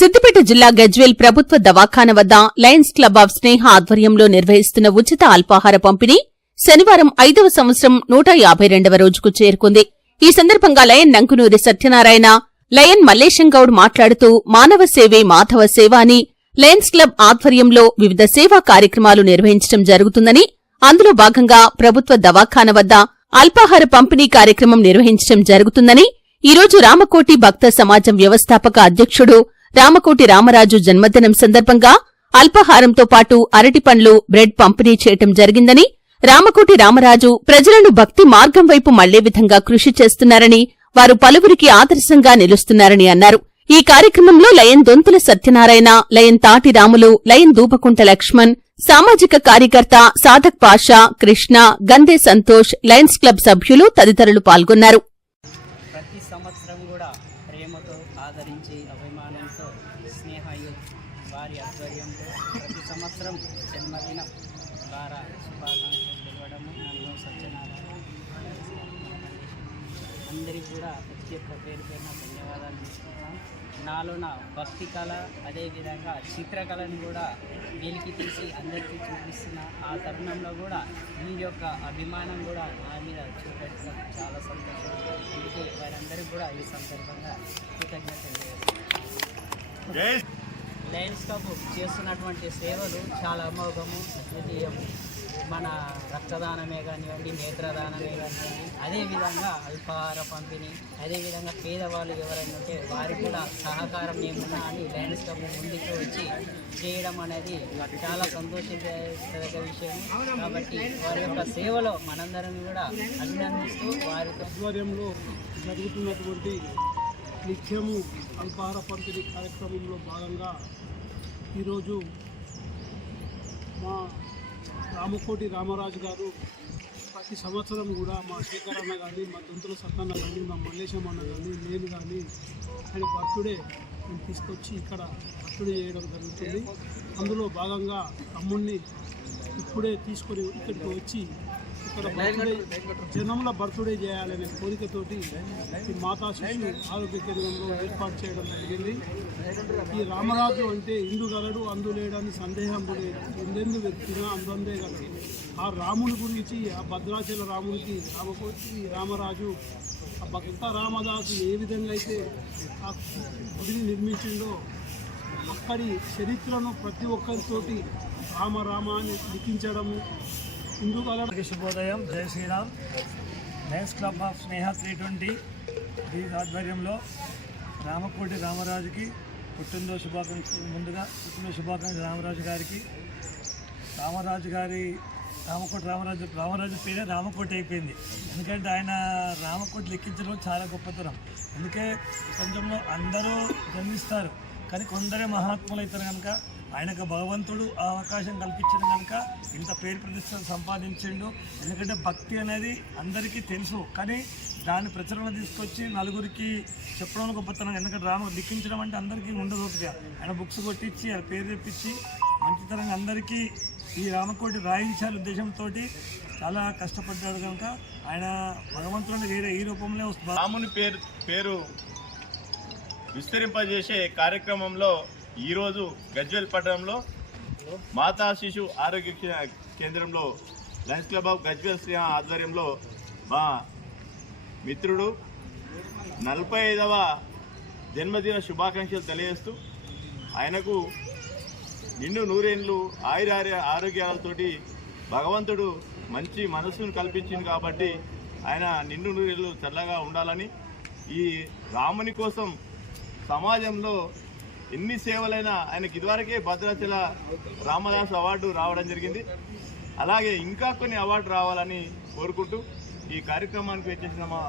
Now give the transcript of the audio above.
సిద్దిపేట జిల్లా గజ్వేల్ ప్రభుత్వ దవాఖాన వద్ద లయన్స్ క్లబ్ ఆఫ్ స్నేహ ఆధ్వర్యంలో నిర్వహిస్తున్న ఉచిత అల్పాహార పంపిణీ శనివారం ఐదవ సంవత్సరం నూట యాభై రెండవ రోజుకు చేరుకుంది. ఈ సందర్భంగా లయన్ నంకునూరి సత్యనారాయణ లయన్ మల్లేశంగౌడ్ మాట్లాడుతూ మానవ సేవే మాధవ సేవ అని లయన్స్ క్లబ్ ఆధ్వర్యంలో వివిధ సేవా కార్యక్రమాలు నిర్వహించడం జరుగుతుందని అందులో భాగంగా ప్రభుత్వ దవాఖాన వద్ద అల్పాహార పంపిణీ కార్యక్రమం నిర్వహించడం జరుగుతుందని ఈ రోజు రామకోటి భక్త సమాజం వ్యవస్థాపక అధ్యక్షుడు రామకోటి రామరాజు జన్మదినం సందర్భంగా అల్పాహారంతో పాటు అరటిపండ్లు బ్రెడ్ పంపిణీ చేయటం జరిగిందని రామకోటి రామరాజు ప్రజలను భక్తి మార్గం వైపు మళ్ళే విధంగా కృషి చేస్తున్నారని వారు పలువురికి ఆదర్శంగా నిలుస్తున్నారని అన్నారు. ఈ కార్యక్రమంలో లయన్ దొంతుల సత్యనారాయణ లయన్ తాటి రాములు లయన్ దూపకుంట లక్ష్మణ్ సామాజిక కార్యకర్త సాధక్ పాషా కృష్ణ గందే సంతోష్ లయన్స్ క్లబ్ సభ్యులు తదితరులు పాల్గొన్నారు ప్రతి సంవత్సరం కూడా ప్రేమతో ఆదరించి అభిమానంతో స్నేహ యూత్ వారి ఆధ్వర్యంలో ప్రతి సంవత్సరం జన్మదినం. ద్వారా శుభాకాంక్షలు తెలవడము నన్ను సత్యనారాయణ అందరికీ కూడా ప్రతి ఒక్క పేరు పేరున ధన్యవాదాలు తీసుకుంటాం నాలోన భక్తి కళ అదేవిధంగా చిత్రకళను కూడా వెలికి తీసి అందరికీ చూపిస్తున్న. ఆ తరుణంలో కూడా మీ యొక్క అభిమానం కూడా నా మీద చూపెట్టడం చాలా సంతోషం. అందుకే వారందరికీ కూడా ఈ సందర్భంగా కృతజ్ఞతలు. లయన్స్ క్లబ్ చేస్తున్నటువంటి సేవలు చాలా అమోఘము ద్వితీయము మన రక్తదానమే కానివ్వండి నేత్రదానమే కానివ్వండి అదేవిధంగా అల్పాహార పంపిణీ అదేవిధంగా పేదవాళ్ళు ఎవరైనా ఉంటే వారికి కూడా సహకారం ఏమున్నా అని లయన్స్ క్లబ్ ముందుకు వచ్చి చేయడం అనేది చాలా సంతోషించదగ్గ విషయం. కాబట్టి వారి యొక్క సేవలో మనందరం కూడా అభినందిస్తూ వారితో ఆధ్వర్యంలో జరుగుతున్నటువంటి నిత్యము అల్పార పంపిణీ కార్యక్రమంలో భాగంగా ఈరోజు మా రామకోటి రామరాజు గారు ప్రతి సంవత్సరం కూడా మా శేఖరన్న కానీ మా దొంతుల సత్తన్న కానీ మా మల్లేశం అన్న కానీ నేను కానీ ఆయన బర్త్డే మేము తీసుకొచ్చి ఇక్కడ బర్త్డే చేయడం జరుగుతుంది. అందులో భాగంగా తమ్ముడిని ఇప్పుడే తీసుకొని ఇక్కడికి వచ్చి జనంలో బర్త్డే చేయాలనే కోరికతోటి మాతా శిశు ఆరోగ్య కేంద్రంలో ఏర్పాటు చేయడం జరిగింది. ఈ రామరాజు అంటే ఇందు గలడు అందులేడని సందేహం లేదు ఎందెందు వ్యక్తినా అందందే గలడు ఆ రాముని గురించి ఆ భద్రాచల రామునికి రామకోటి రామరాజు ఆ భక్త రామదాసు ఏ విధంగా అయితే ఆ గుడిని నిర్మించిందో అక్కడి చరిత్రను ప్రతి ఒక్కరితోటి రామ రామ అని లిఖించడము హిందూ కలర్ శుభోదయం. జై Sriram. Lions club of Sneha three twenty దీని ఆధ్వర్యంలో రామకోటి రామరాజుకి పుట్టినరోజు శుభాకాంక్షలు. ముందుగా పుట్టినరోజు శుభాకాంక్షలు రామరాజు గారికి. రామరాజు గారి రామకోటి రామరాజు రామరాజు పేరే రామకోటి అయిపోయింది. ఎందుకంటే ఆయన రామకోటి లెక్కించడం చాలా గొప్పతనం. అందుకే ప్రపంచంలో అందరూ జన్మిస్తారు. కానీ కొందరే మహాత్ములు అవుతారు కనుక ఆయనకు భగవంతుడు ఆ అవకాశం కల్పించిన కనుక ఇంత పేరు ప్రతిష్టలు సంపాదించిండు. ఎందుకంటే భక్తి అనేది అందరికీ తెలుసు. కానీ దాన్ని ప్రచురణ తీసుకొచ్చి నలుగురికి చెప్పడం గొప్పతనం. ఎందుకంటే రామ లిఖించడం అంటే అందరికీ ఉండదు ఒకటిగా ఆయన బుక్స్ కొట్టించి ఆయన పేరు తెప్పించి మంచితనంగా అందరికీ ఈ రామకోటి రాయించాలి ఉద్దేశంతో చాలా కష్టపడ్డాడు కనుక ఆయన భగవంతుడిని వేరే ఈ రూపంలో వస్తుంది రాముని పేరు పేరు విస్తరింపజేసే కార్యక్రమంలో ఈరోజు గజ్వేల్ పట్టణంలో మాతా శిశు ఆరోగ్య కేంద్రంలో lions club of Gajwel Shri ఆధ్వర్యంలో మా మిత్రుడు నలభై ఐదవ జన్మదిన శుభాకాంక్షలు తెలియజేస్తూ ఆయనకు నిండు నూరేండ్లు ఆయుర ఆరోగ్యాలతోటి భగవంతుడు మంచి మనసును కల్పించింది కాబట్టి ఆయన నిండు నూరేళ్ళు చల్లగా ఉండాలని ఈ రాముని కోసం సమాజంలో ఎన్ని సేవలైనా ఆయనకి ఇదివరకే భద్రాచల రామదాస్ అవార్డు రావడం జరిగింది. అలాగే ఇంకా కొన్ని అవార్డు రావాలని కోరుకుంటూ ఈ కార్యక్రమానికి వచ్చేసిన మా